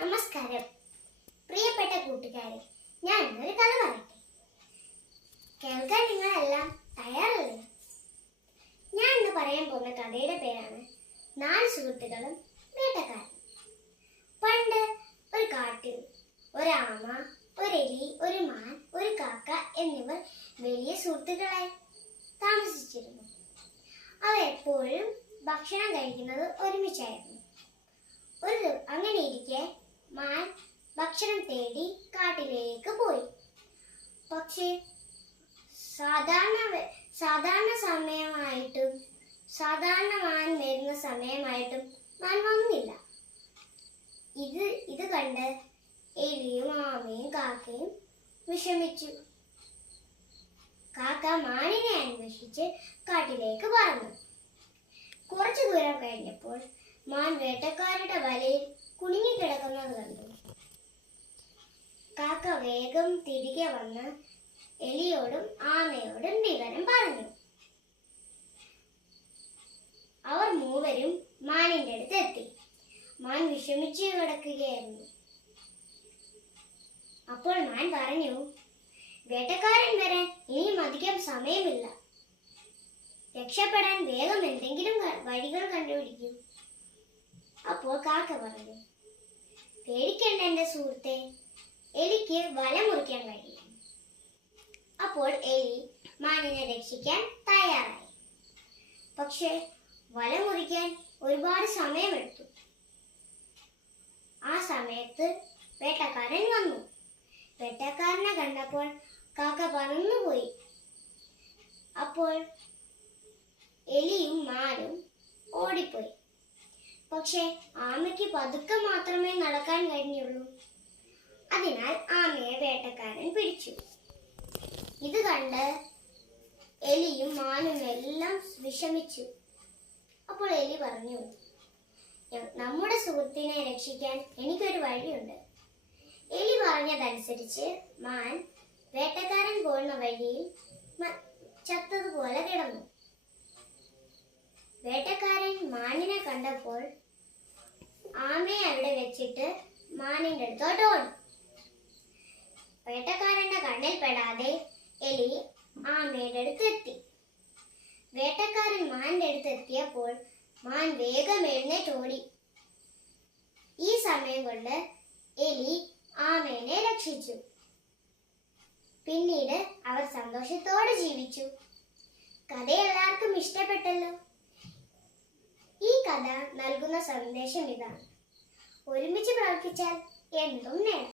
നമസ്കാരം പ്രിയപ്പെട്ട കൂട്ടുകാരെ, ഞാൻ ഇന്നൊരു കഥ പറയട്ടെ. കേൾക്കാൻ നിങ്ങളെല്ലാം തയ്യാറല്ലേ? ഞാൻ ഇന്ന് പറയാൻ പോകുന്ന കഥയുടെ പേരാണ് 4 സുഹൃത്തുക്കളും വേട്ടക്കാരൻ. പണ്ട് ഒരു കാട്ടിൽ ഒരാമ, ഒരെലി, ഒരു മാൻ, ഒരു കാക്ക എന്നിവർ വലിയ സുഹൃത്തുക്കളായി താമസിച്ചിരുന്നു. അവർ എപ്പോഴും ഭക്ഷണം കഴിക്കുന്നത് ഒരുമിച്ചായിരുന്നു. അങ്ങനെ ഇരിക്കെ മാൻ ഭക്ഷണം തേടി കാട്ടിലേക്ക് പോയി. പക്ഷേ സാധാരണ മാൻ വരുന്ന സമയമായിട്ടും മാൻ വന്നില്ല. ഇത് കണ്ട് എലിയും ആമയും കാക്കയും വിഷമിച്ചു. കാക്ക മാനിനെ അന്വേഷിച്ച് കാട്ടിലേക്ക് പറന്നു. കുറച്ചു ദൂരം കഴിഞ്ഞപ്പോൾ മാൻ വേട്ടക്കാരുടെ വലയിൽ കുടുങ്ങിക്കിടക്കുന്നത് കണ്ടു. കാക്ക വേഗം തിരികെ വന്ന് എലിയോടും ആമയോടും വിവരം പറഞ്ഞു. അവർ മൂവരും മാനിന്റെ അടുത്ത് എത്തി. മാൻ വിഷമിച്ചു കിടക്കുകയായിരുന്നു. അപ്പോൾ മാൻ പറഞ്ഞു, വേട്ടക്കാരൻ വരാൻ ഇനിയും അധികം സമയമില്ല. രക്ഷപ്പെടാൻ വേഗം എന്തെങ്കിലും വഴികൾ കണ്ടുപിടിക്കൂ. അപ്പോൾ കാക്ക പറഞ്ഞു, പേടിക്കണ്ട എന്റെ സുഹൃത്തെ, എലിക്ക് വല മുറിക്കാൻ കഴിയും. അപ്പോൾ എലി മാനിനെ രക്ഷിക്കാൻ തയ്യാറായി. പക്ഷെ വല മുറിക്കാൻ ഒരുപാട് സമയമെടുത്തു. ആ സമയത്ത് വേട്ടക്കാരൻ വന്നു. വേട്ടക്കാരനെ കണ്ടപ്പോൾ കാക്ക പറന്നുപോയി. അപ്പോൾ എലിയും മാനും ഓടിപ്പോയി. പക്ഷെ ആമയ്ക്ക് പതുക്കെ മാത്രമേ നടക്കാൻ കഴിഞ്ഞുള്ളൂ. അതിനാൽ ആമയെ വേട്ടക്കാരൻ പിടിച്ചു. ഇത് കണ്ട് എലിയും മാനും എല്ലാം വിഷമിച്ചു. അപ്പോൾ എലി പറഞ്ഞു, നമ്മുടെ സുഹൃത്തിനെ രക്ഷിക്കാൻ എനിക്കൊരു വഴിയുണ്ട്. എലി പറഞ്ഞതനുസരിച്ച് മാൻ വേട്ടക്കാരൻ പോകുന്ന വഴിയിൽ ചത്തതുപോലെ കിടന്നു. വേട്ടക്കാരൻ മാനിനെ കണ്ടപ്പോൾ ആമയെ അവിടെ വെച്ചിട്ട് മാനിന്റെ അടുത്തോട്ട് ഓടി. വേട്ടക്കാരന്റെ കണ്ണിൽ പെടാതെ എലി ആമയുടെ അടുത്ത് എത്തി. വേട്ടക്കാരൻ മാനിന്റെ അടുത്ത് എത്തിയപ്പോൾ മാൻ വേഗം എഴുന്നേറ്റോടി. ഈ സമയം കൊണ്ട് എലി ആമേനെ രക്ഷിച്ചു. പിന്നീട് അവർ സന്തോഷത്തോടെ ജീവിച്ചു. കഥ എല്ലാവർക്കും ഇഷ്ടപ്പെട്ടല്ലോ. ഈ കഥ നൽകുന്ന സന്ദേശം ഇതാണ്: ഒരുമിച്ച് പ്രവർത്തിച്ചാൽ എന്തും നേടാം.